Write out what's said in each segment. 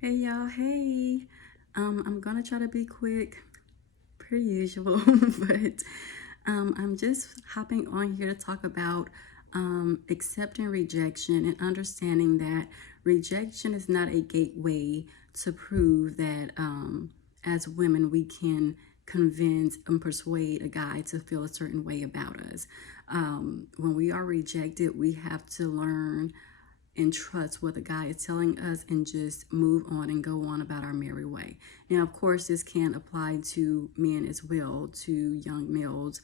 Hey y'all, hey. I'm gonna try to be quick, per usual, but I'm just hopping on here to talk about accepting rejection and understanding that rejection is not a gateway to prove that as women we can convince and persuade a guy to feel a certain way about us. When we are rejected, we have to learn and trust what the guy is telling us and just move on and go on about our merry way. Now, of course, this can apply to men as well, to young males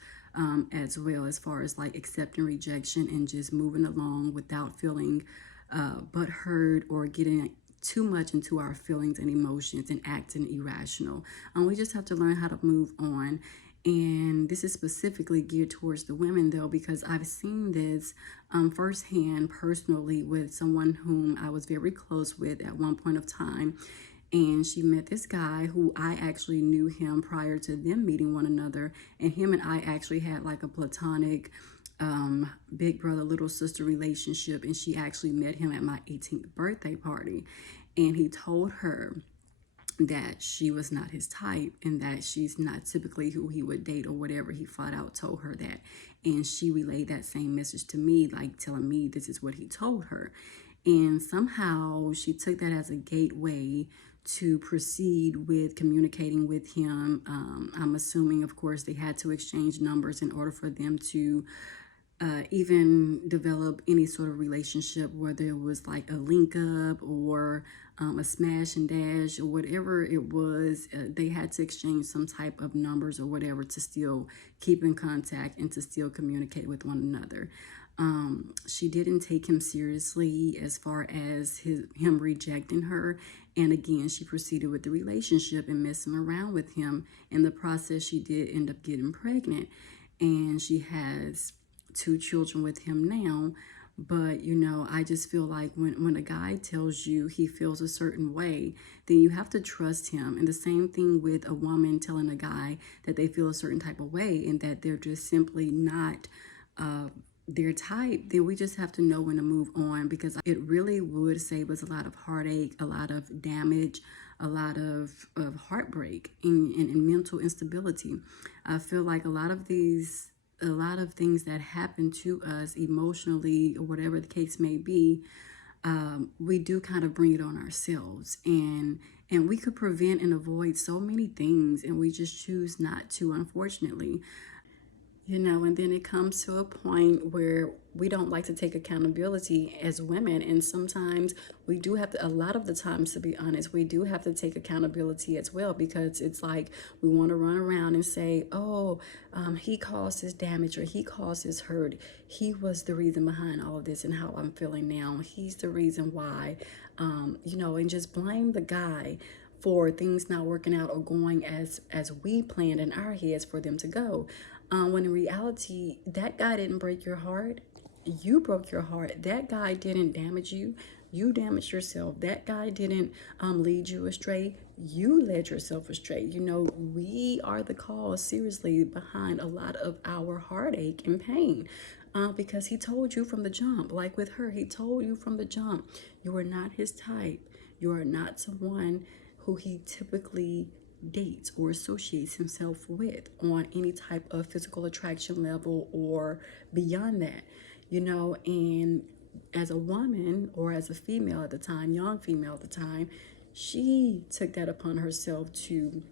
as well, as far as like accepting rejection and just moving along without feeling butthurt or getting too much into our feelings and emotions and acting irrational. We just have to learn how to move on. And this is specifically geared towards the women, though, because I've seen this firsthand personally with someone whom I was very close with at one point of time. And she met this guy who I actually knew him prior to them meeting one another. And him and I actually had like a platonic big brother, little sister relationship. And she actually met him at my 18th birthday party. And he told her that she was not his type and that she's not typically who he would date or whatever. He flat out told her that. And she relayed that same message to me, like telling me this is what he told her. And somehow she took that as a gateway to proceed with communicating with him. I'm assuming, of course, they had to exchange numbers in order for them to even develop any sort of relationship, whether it was like a link up or a smash and dash or whatever it was. They had to exchange some type of numbers or whatever to still keep in contact and to still communicate with one another. She didn't take him seriously as far as him rejecting her. And again, she proceeded with the relationship and messing around with him. In the process, she did end up getting pregnant. And she has two children with him now. But I just feel like when a guy tells you he feels a certain way, then you have to trust him. And the same thing with a woman telling a guy that they feel a certain type of way and that they're just simply not their type. Then we just have to know when to move on, because it really would save us a lot of heartache, a lot of damage, a lot of heartbreak and mental instability. I feel like a lot of things that happen to us emotionally or whatever the case may be, we do kind of bring it on ourselves, and we could prevent and avoid so many things, and we just choose not to, unfortunately. And then it comes to a point where we don't like to take accountability as women. And sometimes we do have to, a lot of the times, to be honest, we do have to take accountability as well, because it's like we want to run around and say, oh, he caused this damage or he caused this hurt. He was the reason behind all of this and how I'm feeling now. He's the reason why, and just blame the guy for things not working out or going as we planned in our heads for them to go. When in reality, that guy didn't break your heart. You broke your heart. That guy didn't damage you. You damaged yourself. That guy didn't lead you astray. You led yourself astray. We are the cause, seriously, behind a lot of our heartache and pain. Because he told you from the jump, like with her, he told you from the jump, you are not his type. You are not someone who he typically dates or associates himself with on any type of physical attraction level or beyond that, and as a woman or as a female at the time, young female at the time, she took that upon herself to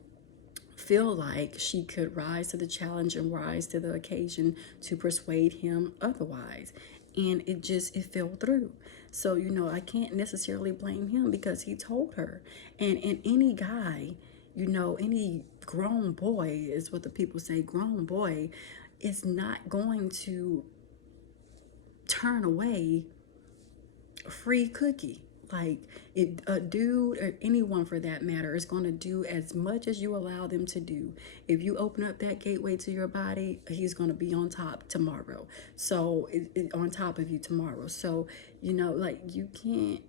feel like she could rise to the challenge and rise to the occasion to persuade him otherwise. And it fell through. So, I can't necessarily blame him because he told her. And any guy, any grown boy is what the people say, grown boy is not going to turn away free cookie. Like a dude or anyone for that matter is going to do as much as you allow them to do. If you open up that gateway to your body, he's going to be on top tomorrow. So on top of you tomorrow. So like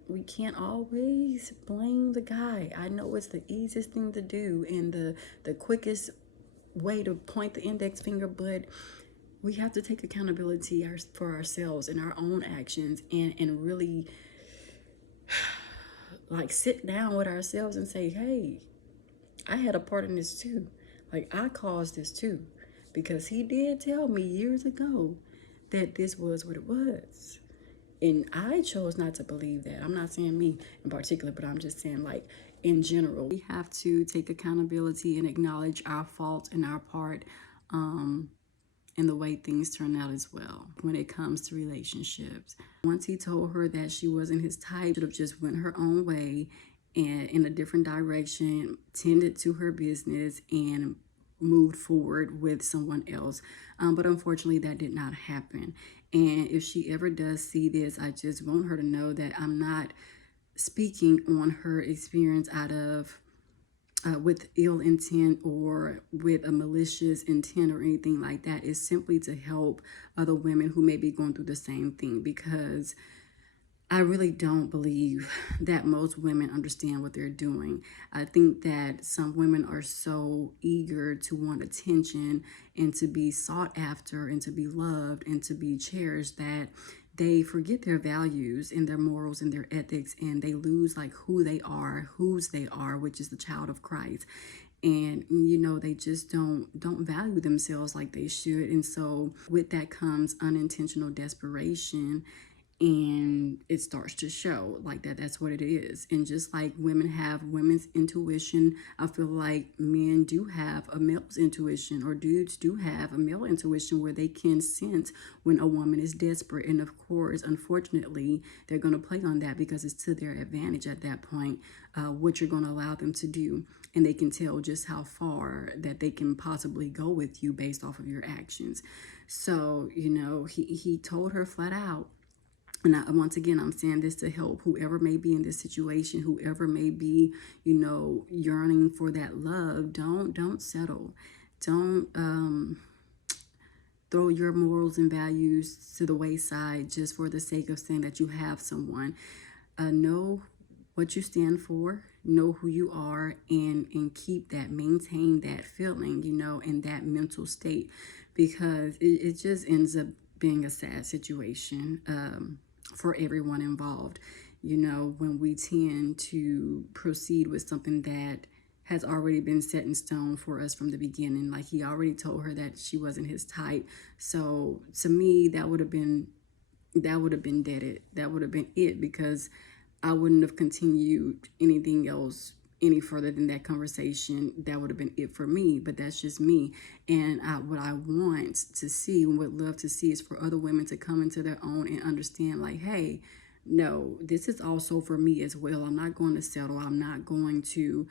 we can't always blame the guy. I know it's the easiest thing to do and the quickest way to point the index finger, but we have to take accountability for ourselves and our own actions, and really like sit down with ourselves and say, hey, I had a part in this too. Like I caused this too. Because he did tell me years ago that this was what it was. And I chose not to believe that. I'm not saying me in particular, but I'm just saying like in general. We have to take accountability and acknowledge our fault and our part in the way things turn out as well when it comes to relationships. Once he told her that she wasn't his type, should have just went her own way and in a different direction, tended to her business and moved forward with someone else. But unfortunately, that did not happen. And if she ever does see this, I just want her to know that I'm not speaking on her experience out of with ill intent or with a malicious intent or anything like that. Is simply to help other women who may be going through the same thing, because I really don't believe that most women understand what they're doing. I think that some women are so eager to want attention and to be sought after and to be loved and to be cherished that they forget their values and their morals and their ethics, and they lose like who they are, whose they are, which is the child of Christ. And they just don't value themselves like they should. And so with that comes unintentional desperation, and it starts to show like that. That's what it is. And just like women have women's intuition, I feel like men do have a male's intuition, or dudes do have a male intuition, where they can sense when a woman is desperate. And of course, unfortunately, they're going to play on that because it's to their advantage at that point, what you're going to allow them to do. And they can tell just how far that they can possibly go with you based off of your actions. So he told her flat out. And once again, I'm saying this to help whoever may be in this situation, whoever may be, yearning for that love. Don't settle. Don't throw your morals and values to the wayside just for the sake of saying that you have someone. Know what you stand for, know who you are, and keep that, maintain that feeling, in that mental state, because it just ends up being a sad situation for everyone involved. When we tend to proceed with something that has already been set in stone for us from the beginning. Like he already told her that she wasn't his type. So to me, that would have been deaded. That would have been it, because I wouldn't have continued anything else any further than that conversation. That would have been it for me, but that's just me. And what I want to see and would love to see is for other women to come into their own and understand like, hey, no, this is also for me as well. I'm not going to settle. I'm not going to,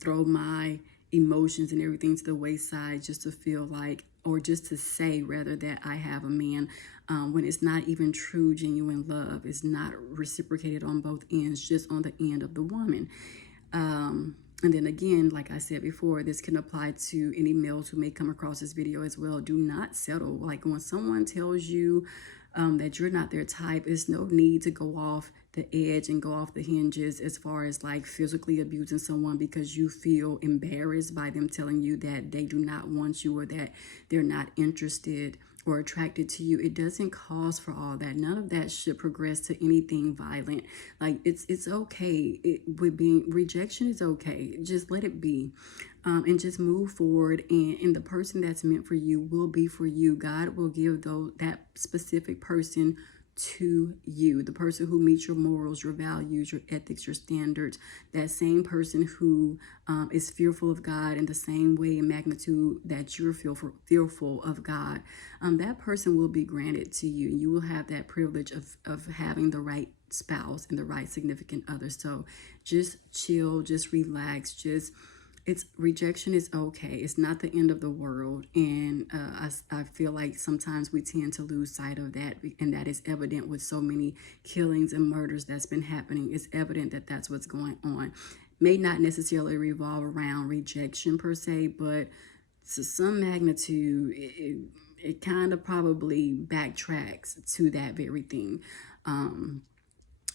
throw my emotions and everything to the wayside just to feel like, or just to say rather, that I have a man, when it's not even true, genuine love. It's not reciprocated on both ends, just on the end of the woman. And then again, like I said before, this can apply to any males who may come across this video as well. Do not settle. Like when someone tells you that you're not their type, there's no need to go off the edge and go off the hinges as far as like physically abusing someone because you feel embarrassed by them telling you that they do not want you or that they're not interested or attracted to you. It doesn't cause for all that. None of that should progress to anything violent. Like it's okay. With being rejection is okay. Just let it be, and just move forward. And the person that's meant for you will be for you. God will give that specific person to you, the person who meets your morals, your values, your ethics, your standards. That same person who is fearful of God in the same way and magnitude that you're fearful of God, that person will be granted to you. You will have that privilege of having the right spouse and the right significant other. So just chill, just relax, rejection is okay. It's not the end of the world. And I feel like sometimes we tend to lose sight of that. And that is evident with so many killings and murders that's been happening. It's evident that that's what's going on. May not necessarily revolve around rejection per se, but to some magnitude, it kind of probably backtracks to that very thing.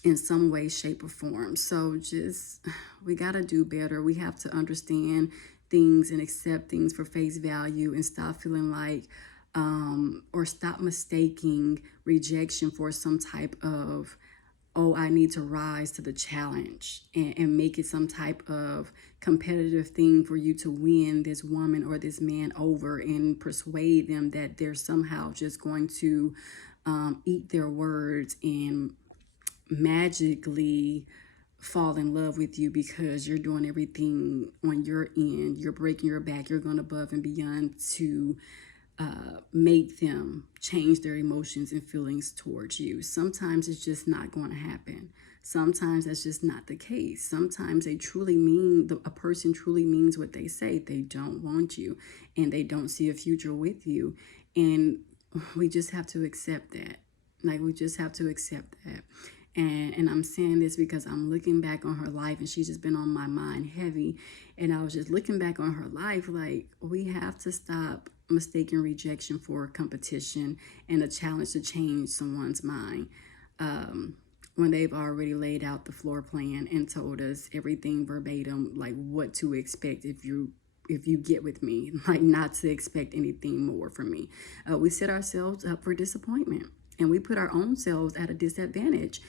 In some way, shape, or form. So we got to do better. We have to understand things and accept things for face value and stop feeling like, or stop mistaking rejection for some type of oh, I need to rise to the challenge and make it some type of competitive thing for you to win this woman or this man over and persuade them that they're somehow just going to eat their words and magically fall in love with you because you're doing everything on your end. You're breaking your back. You're going above and beyond to make them change their emotions and feelings towards you. Sometimes it's just not going to happen. Sometimes that's just not the case. Sometimes they truly mean, a person truly means what they say. They don't want you and they don't see a future with you. And we just have to accept that. Like, we just have to accept that. And I'm saying this because I'm looking back on her life and she's just been on my mind heavy. And I was just looking back on her life like, we have to stop mistaking rejection for competition and a challenge to change someone's mind when they've already laid out the floor plan and told us everything verbatim, like what to expect if you get with me, like not to expect anything more from me. We set ourselves up for disappointment and we put our own selves at a disadvantage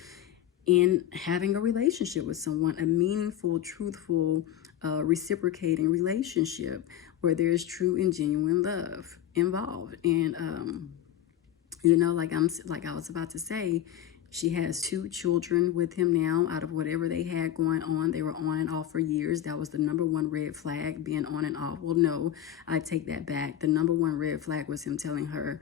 in having a relationship with someone, a meaningful, truthful, reciprocating relationship where there's true and genuine love involved. And like I was about to say, she has 2 children with him now out of whatever they had going on. They were on and off for years. That was the number one red flag, being on and off. Well, no, I take that back. The number one red flag was him telling her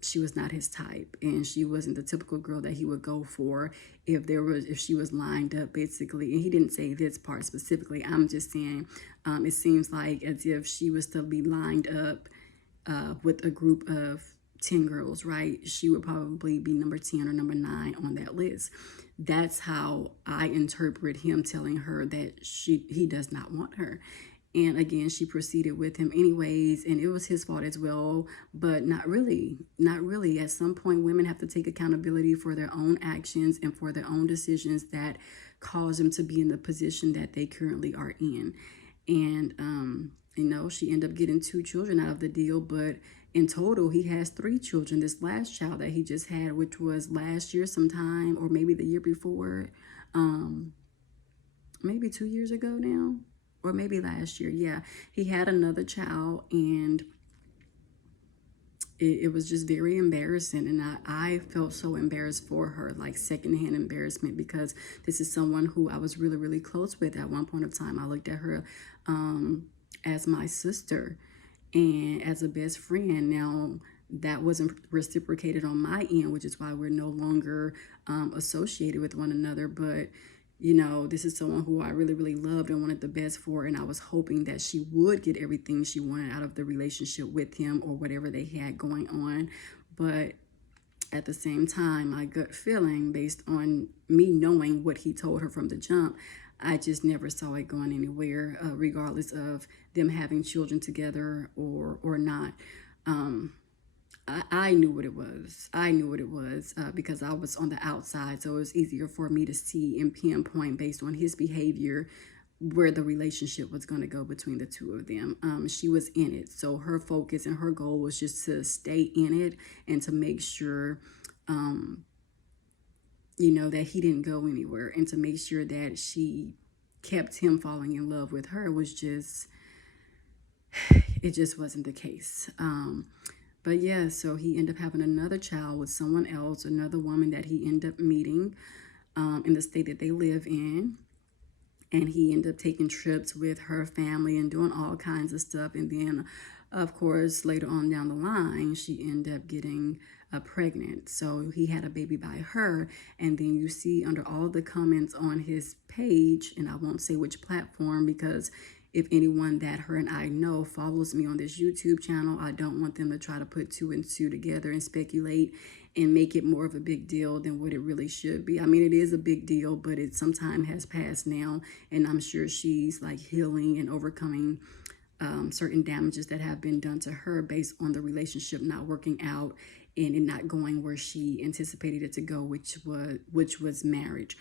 she was not his type and she wasn't the typical girl that he would go for if she was lined up, basically. And he didn't say this part specifically. I'm just saying it seems like as if she was to be lined up with a group of 10 girls, right? She would probably be number 10 or number 9 on that list. That's how I interpret him telling her that he does not want her. And again, she proceeded with him anyways, and it was his fault as well, but not really. Not really. At some point, women have to take accountability for their own actions and for their own decisions that cause them to be in the position that they currently are in. And, she ended up getting 2 children out of the deal, but in total, he has 3 children. This last child that he just had, which was last year sometime, or maybe the year before, maybe 2 years ago now. Or maybe last year, yeah. He had another child, and it was just very embarrassing. And I felt so embarrassed for her, like secondhand embarrassment, because this is someone who I was really, really close with at one point of time. I looked at her as my sister and as a best friend. Now, that wasn't reciprocated on my end, which is why we're no longer associated with one another. But this is someone who I really, really loved and wanted the best for. And I was hoping that she would get everything she wanted out of the relationship with him or whatever they had going on. But at the same time, my gut feeling, based on me knowing what he told her from the jump, I just never saw it going anywhere, regardless of them having children together or not. I knew what it was. I knew what it was because I was on the outside, so it was easier for me to see and pinpoint based on his behavior where the relationship was going to go between the 2 of them. She was in it, so her focus and her goal was just to stay in it and to make sure, that he didn't go anywhere, and to make sure that she kept him falling in love with her. It just wasn't the case. But yeah, so he ended up having another child with someone else, another woman that he ended up meeting in the state that they live in. And he ended up taking trips with her family and doing all kinds of stuff. And then, of course, later on down the line, she ended up getting pregnant. So he had a baby by her. And then you see under all the comments on his page, and I won't say which platform because if anyone that her and I know follows me on this YouTube channel, I don't want them to try to put 2 and 2 together and speculate and make it more of a big deal than what it really should be. I mean, it is a big deal, but it sometime has passed now, and I'm sure she's like healing and overcoming certain damages that have been done to her based on the relationship not working out and it not going where she anticipated it to go, which was marriage.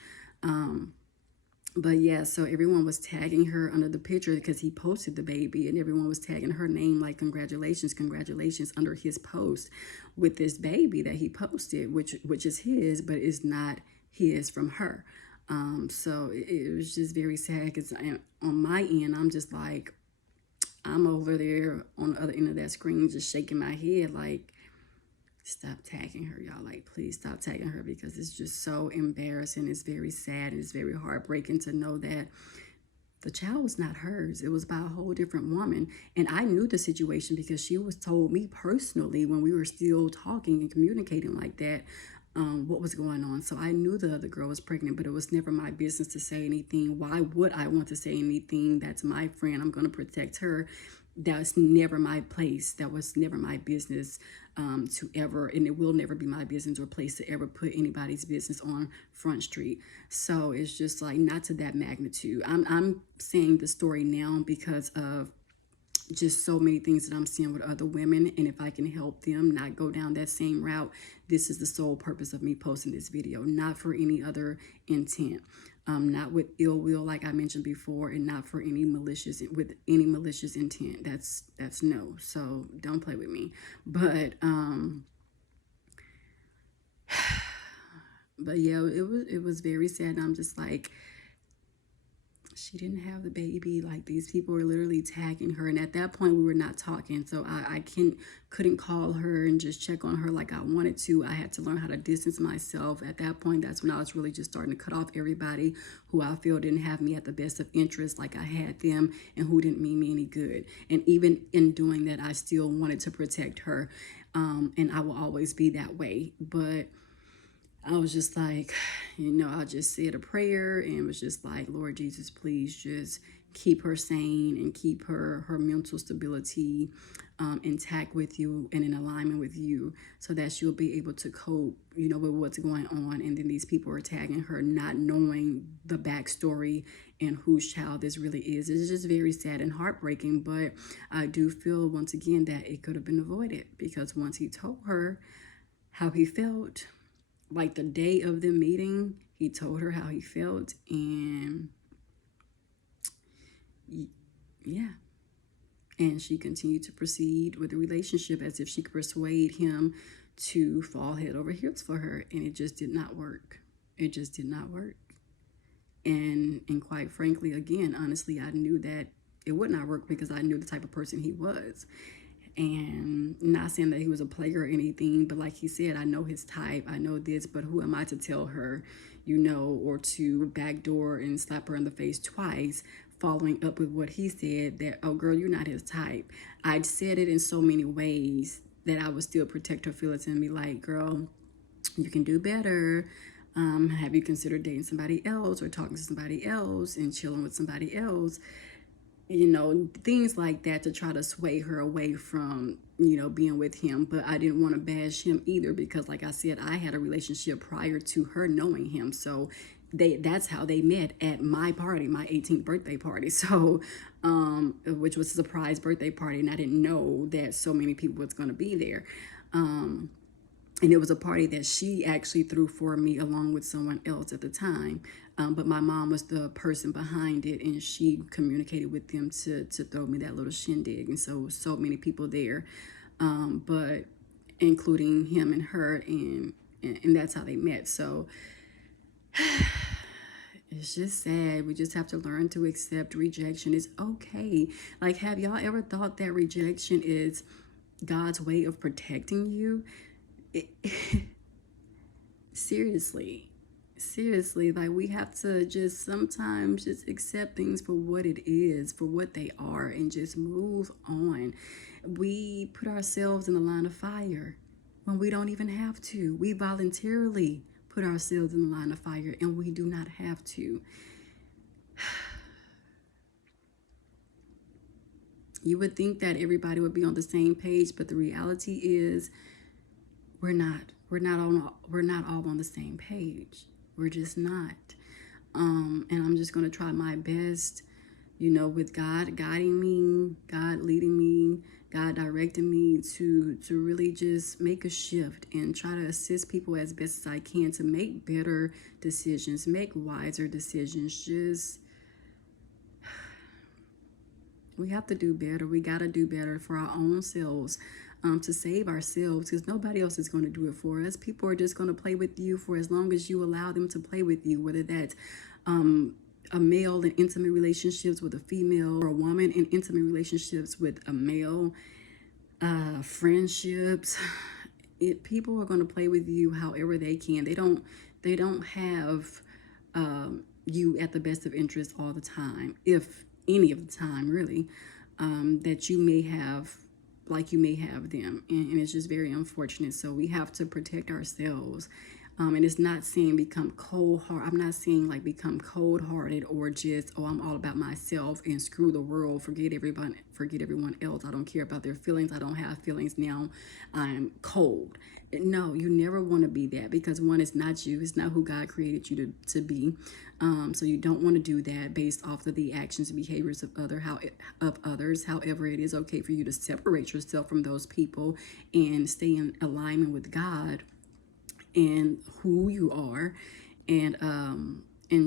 But yeah, so everyone was tagging her under the picture because he posted the baby, and everyone was tagging her name like congratulations under his post with this baby that he posted, which is his, but is not his from her. So it was just very sad because on my end, I'm just like, I'm over there on the other end of that screen just shaking my head like, stop tagging her, y'all. Like, please stop tagging her because it's just so embarrassing. It's very sad and it's very heartbreaking to know that the child was not hers. It was by a whole different woman. And I knew the situation because she was told me personally when we were still talking and communicating like that, what was going on. So I knew the other girl was pregnant, but it was never my business to say anything. Why would I want to say anything? That's my friend. I'm going to protect her. That's never my place. That was never my business to ever, and it will never be my business or place to ever put anybody's business on Front Street. So it's just like not to that magnitude. I'm saying the story now because of just so many things that I'm seeing with other women, and if I can help them not go down that same route, this is the sole purpose of me posting this video, not for any other intent, not with ill will like I mentioned before, and not for any malicious intent. That's no. So don't play with me. But yeah, it was very sad. I'm just like, she didn't have the baby. Like, these people were literally tagging her, and at that point we were not talking, so I couldn't call her and just check on her like I wanted to. I had to learn how to distance myself. At that point, that's when I was really just starting to cut off everybody who I feel didn't have me at the best of interest like I had them, and who didn't mean me any good. And even in doing that, I still wanted to protect her, and I will always be that way. But I was just like, I just said a prayer and was just like, Lord Jesus, please just keep her sane and keep her mental stability intact with you and in alignment with you, so that she'll be able to cope, with what's going on. And then these people are tagging her, not knowing the backstory and whose child this really is. It's just very sad and heartbreaking. But I do feel once again that it could have been avoided, because once he told her how he felt, like the day of the meeting, he told her how he felt, and yeah. And she continued to proceed with the relationship as if she could persuade him to fall head over heels for her. And it just did not work. It just did not work. And quite frankly, again, honestly, I knew that it would not work because I knew the type of person he was. And not saying that he was a player or anything, but like he said, I know his type, I know this, but who am I to tell her, or to backdoor and slap her in the face twice, following up with what he said that, oh girl, you're not his type. I'd said it in so many ways that I would still protect her feelings and be like, girl, you can do better. Have you considered dating somebody else or talking to somebody else and chilling with somebody else? Things like that, to try to sway her away from, being with him. But I didn't want to bash him either, because like I said, I had a relationship prior to her knowing him. So that's how they met, at my party, my 18th birthday party. So, which was a surprise birthday party. And I didn't know that so many people was going to be there. And it was a party that she actually threw for me along with someone else at the time. But my mom was the person behind it, and she communicated with them to throw me that little shindig. And so many people there, but including him and her, and that's how they met. So it's just sad. We just have to learn to accept rejection. It's okay. Like, have y'all ever thought that rejection is God's way of protecting you? Seriously, like, we have to just sometimes just accept things for what it is, for what they are, and just move on. We put ourselves in the line of fire when we don't even have to. We voluntarily put ourselves in the line of fire, and we do not have to. You would think that everybody would be on the same page, but the reality is we're not. We're not all on the same page. We're just not. And I'm just going to try my best, with God guiding me, God leading me, God directing me to really just make a shift and try to assist people as best as I can to make better decisions, make wiser decisions. Just, we have to do better. We got to do better for our own selves. to save ourselves, because nobody else is going to do it for us. People are just going to play with you for as long as you allow them to play with you, whether that's a male in intimate relationships with a female, or a woman in intimate relationships with a male, friendships. People are going to play with you however they can. They don't have you at the best of interest all the time, if any of the time, really, that you may have, like you may have them. And it's just very unfortunate. So we have to protect ourselves. And it's not saying become cold hearted. I'm not saying like become cold hearted or just, oh, I'm all about myself and screw the world, forget everyone else. I don't care about their feelings. I don't have feelings now. I'm cold. No, you never want to be that, because one, it's not you. It's not who God created you to be. So you don't want to do that based off of the actions and behaviors of others. However, it is okay for you to separate yourself from those people and stay in alignment with God and who you are, and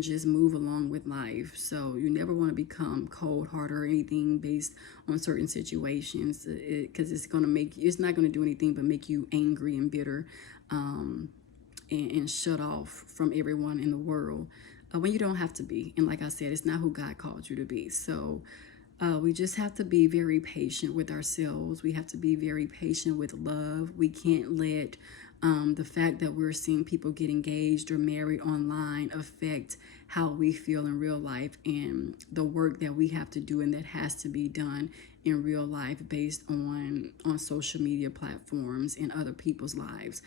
just move along with life. So you never want to become cold hearted or anything based on certain situations, because it's not going to do anything but make you angry and bitter, and shut off from everyone in the world, when you don't have to be. And like I said, it's not who God called you to be. So we just have to be very patient with ourselves. We have to be very patient with love. We can't let the fact that we're seeing people get engaged or married online affect how we feel in real life, and the work that we have to do and that has to be done in real life based on social media platforms and other people's lives.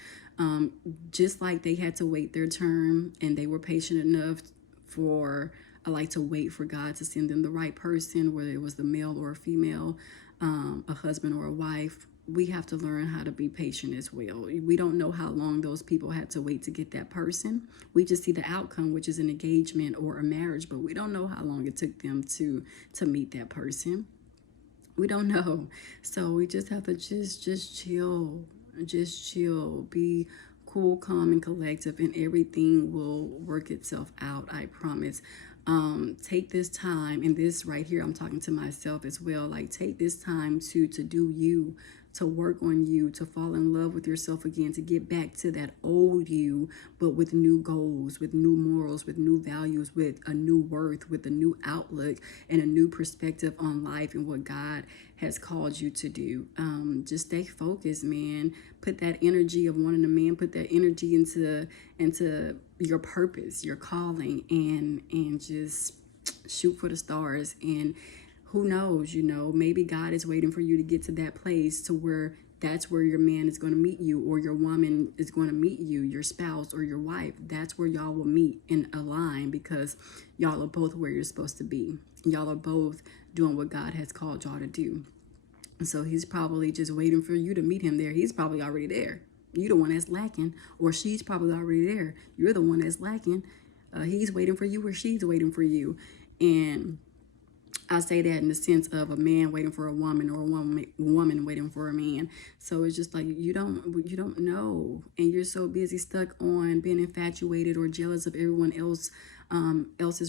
Just like they had to wait their turn and they were patient enough for, I like to wait for God to send them the right person, whether it was the male or a female, a husband or a wife. We have to learn how to be patient as well. We don't know how long those people had to wait to get that person. We just see the outcome, which is an engagement or a marriage, but we don't know how long it took them to meet that person. We don't know. So we just have to just chill, be cool, calm, and collective, and everything will work itself out. I promise. Take this time, and this right here, I'm talking to myself as well. Like, take this time to do you, to work on you, to fall in love with yourself again, to get back to that old you, but with new goals, with new morals, with new values, with a new worth, with a new outlook, and a new perspective on life and what God has called you to do. Just stay focused, man. Put that energy of wanting a man, put that energy into your purpose, your calling, and just shoot for the stars. And who knows, maybe God is waiting for you to get to that place to where that's where your man is going to meet you, or your woman is going to meet you, your spouse or your wife. That's where y'all will meet and align, because y'all are both where you're supposed to be. Y'all are both doing what God has called y'all to do. So he's probably just waiting for you to meet him there. He's probably already there. You're the one that's lacking, or she's probably already there. You're the one that's lacking. He's waiting for you, or she's waiting for you. And I say that in the sense of a man waiting for a woman, or a woman waiting for a man. So it's just like you don't know, and you're so busy stuck on being infatuated or jealous of everyone else's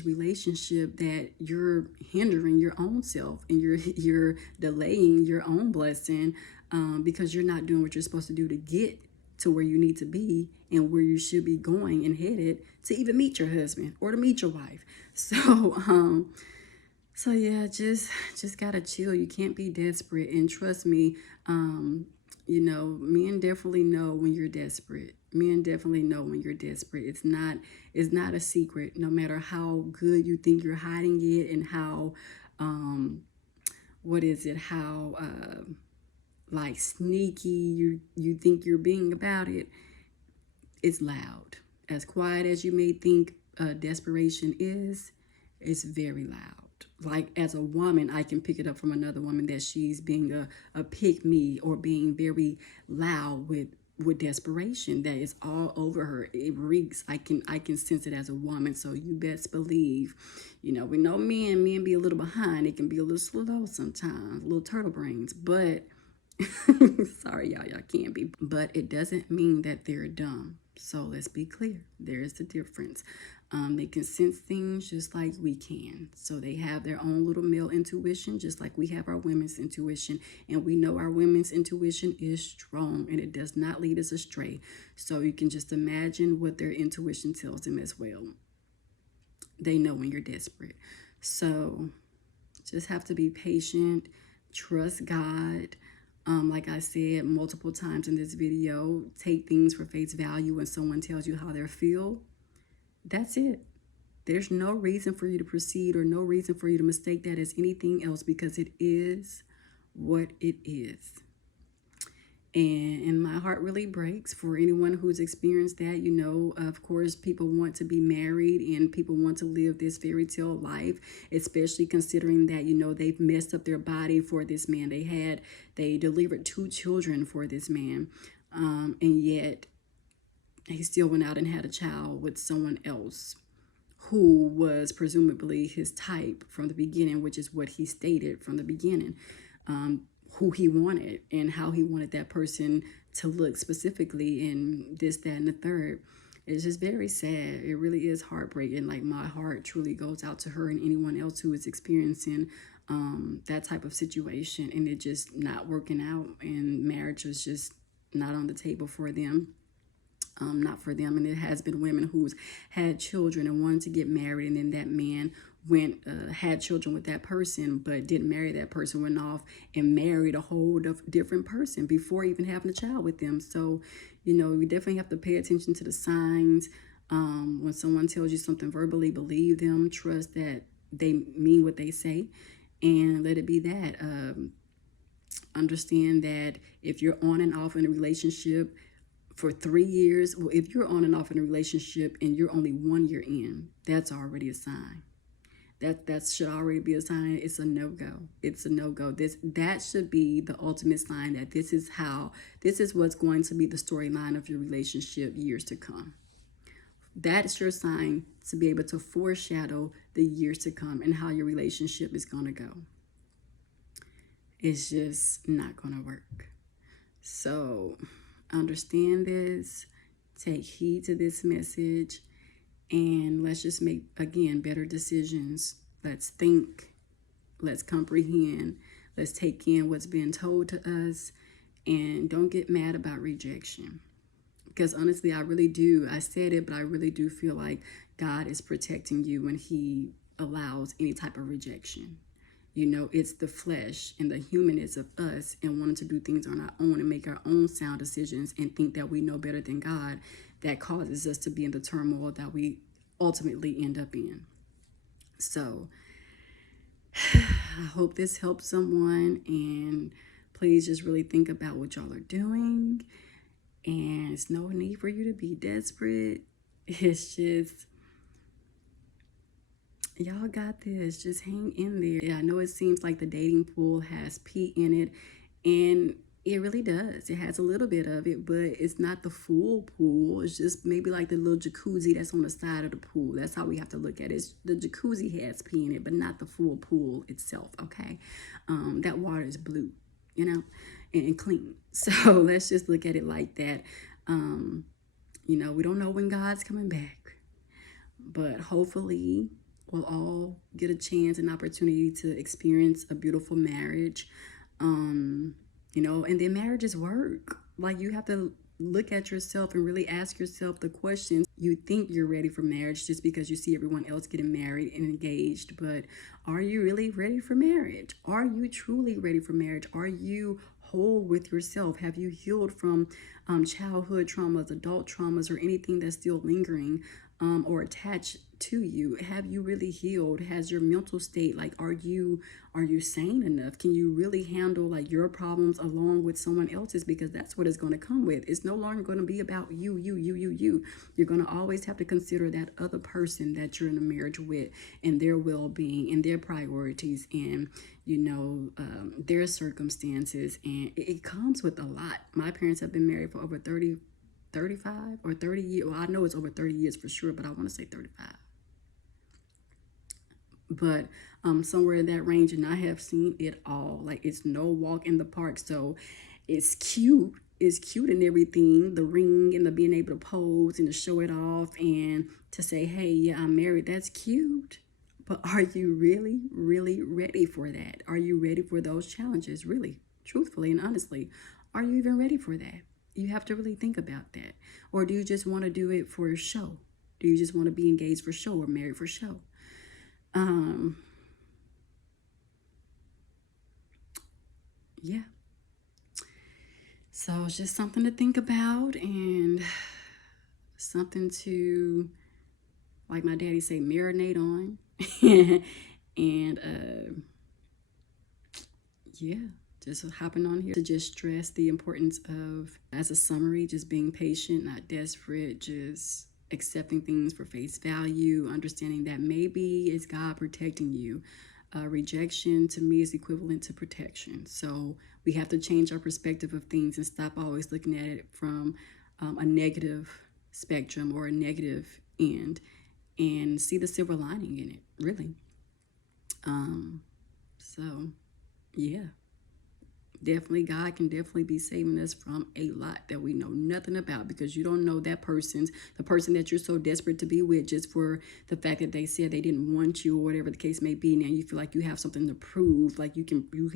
relationship, that you're hindering your own self, and you're delaying your own blessing, because you're not doing what you're supposed to do to get to where you need to be and where you should be going and headed to even meet your husband or to meet your wife. So yeah, just gotta chill. You can't be desperate, and trust me, men definitely know when you're desperate. Men definitely know when you're desperate. It's not a secret. No matter how good you think you're hiding it, and how how like sneaky you think you're being about it, it's loud. As quiet as you may think desperation is, it's very loud. Like, as a woman, I can pick it up from another woman that she's being a pick me, or being very loud with desperation, that is all over her. It reeks. I can sense it as a woman. So you best believe, we know men be a little behind. It can be a little slow sometimes, little turtle brains, but sorry, y'all can't be. But it doesn't mean that they're dumb. So let's be clear. There is the difference. They can sense things just like we can. So they have their own little male intuition, just like we have our women's intuition. And we know our women's intuition is strong and it does not lead us astray. So you can just imagine what their intuition tells them as well. They know when you're desperate. So just have to be patient, trust God. Like I said multiple times in this video, take things for face value when someone tells you how they feel. That's it. There's no reason for you to proceed or no reason for you to mistake that as anything else because it is what it is. And my heart really breaks for anyone who's experienced that. You know, of course, people want to be married and people want to live this fairy tale life, especially considering that, you know, they've messed up their body for this man. They delivered 2 children for this man. And yet he still went out and had a child with someone else who was presumably his type from the beginning, which is what he stated from the beginning. Who he wanted and how he wanted that person to look specifically and this, that, and the third. It's just very sad. It really is heartbreaking. Like my heart truly goes out to her and anyone else who is experiencing that type of situation and it just not working out and marriage was just not on the table for them. Not for them. And it has been women who's had children and wanted to get married and then that man went had children with that person but didn't marry that person, went off and married a whole different person before even having a child with them. So, you know, you definitely have to pay attention to the signs. When someone tells you something verbally, believe them, trust that they mean what they say, and let it be that. Understand that if you're on and off in a relationship for 3 years, well, if you're on and off in a relationship and you're only 1 year in, that's already a sign. That should already be a sign. It's a no-go. It's a no-go. That should be the ultimate sign that this is what's going to be the storyline of your relationship years to come. That's your sign to be able to foreshadow the years to come and how your relationship is going to go. It's just not going to work. So understand this, take heed to this message, and let's just make, again, better decisions. Let's think, let's comprehend, let's take in what's being told to us, and don't get mad about rejection. Because honestly, I said it, but I really do feel like God is protecting you when he allows any type of rejection. You know, it's the flesh and the humanness of us and wanting to do things on our own and make our own sound decisions and think that we know better than God that causes us to be in the turmoil that we ultimately end up in. So I hope this helps someone, and please just really think about what y'all are doing. And it's no need for you to be desperate. It's just, y'all got this. Just hang in there. Yeah, I know it seems like the dating pool has pee in it, and it really does. It has a little bit of it, but it's not the full pool. It's just maybe like the little jacuzzi that's on the side of the pool. That's how we have to look at it. The jacuzzi has pee in it, but not the full pool itself, okay? That water is blue, you know, and clean. So let's just look at it like that. You know, we don't know when God's coming back, but hopefully we'll all get a chance, an opportunity to experience a beautiful marriage. You know, and then marriages work. Like, you have to look at yourself and really ask yourself the questions. You think you're ready for marriage just because you see everyone else getting married and engaged, but are you really ready for marriage? Are you truly ready for marriage? Are you whole with yourself? Have you healed from childhood traumas, adult traumas, or anything that's still lingering or attached to you? Have you really healed? Has your mental state, like, are you sane enough? Can you really handle like your problems along with someone else's? Because that's what it's going to come with. It's no longer going to be about you. You're going to always have to consider that other person that you're in a marriage with and their well-being and their priorities and, you know, their circumstances. And it comes with a lot. My parents have been married for over 35 or 30 years. Well, I know it's over 30 years for sure, but I want to say 35. But somewhere in that range, and I have seen it all. Like, it's no walk in the park. So it's cute is cute and everything, the ring and the being able to pose and to show it off and to say, hey, yeah, I'm married, that's cute. But are you really, really ready for that? Are you ready for those challenges? Really, truthfully and honestly, are you even ready for that? You have to really think about that. Or do you just want to do it for show? Do you just want to be engaged for show or married for show? Yeah. So it's just something to think about and something to, like my daddy say, marinate on. And yeah, just hopping on here to just stress the importance of, as a summary, just being patient, not desperate, just accepting things for face value, understanding that maybe it's God protecting you. Rejection to me is equivalent to protection. So we have to change our perspective of things and stop always looking at it from a negative spectrum or a negative end and see the silver lining in it, really. So, yeah. Definitely, God can definitely be saving us from a lot that we know nothing about, because you don't know the person that you're so desperate to be with, just for the fact that they said they didn't want you or whatever the case may be. Now you feel like you have something to prove, like you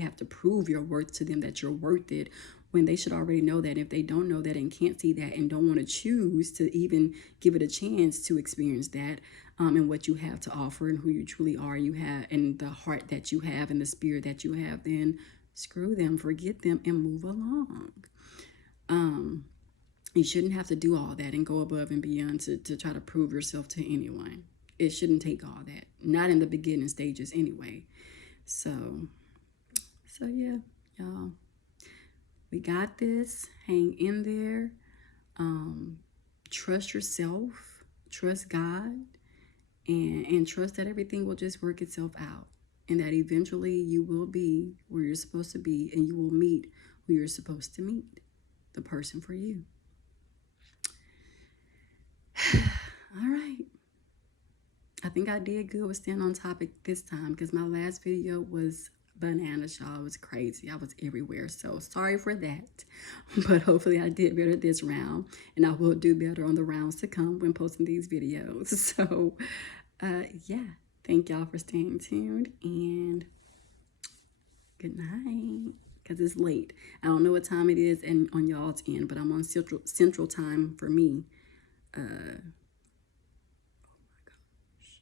have to prove your worth to them, that you're worth it, when they should already know that. If they don't know that and can't see that and don't want to choose to even give it a chance to experience that, and what you have to offer and who you truly are, you have, and the heart that you have and the spirit that you have, then screw them, forget them, and move along. You shouldn't have to do all that and go above and beyond to try to prove yourself to anyone. It shouldn't take all that. Not in the beginning stages anyway. So, so yeah, y'all. We got this. Hang in there. Trust yourself. Trust God. And trust that everything will just work itself out. And that eventually you will be where you're supposed to be, and you will meet who you're supposed to meet, the person for you. All right. I think I did good with staying on topic this time, because my last video was bananas, y'all. It was crazy. I was everywhere. So sorry for that. But hopefully I did better this round, and I will do better on the rounds to come when posting these videos. So yeah. Thank y'all for staying tuned, and good night, because it's late. I don't know what time it is and on y'all's end, but I'm on central time for me. Oh my gosh.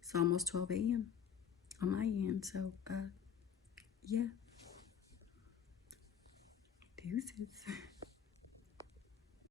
It's almost 12 a.m. on my end. So yeah. Deuces.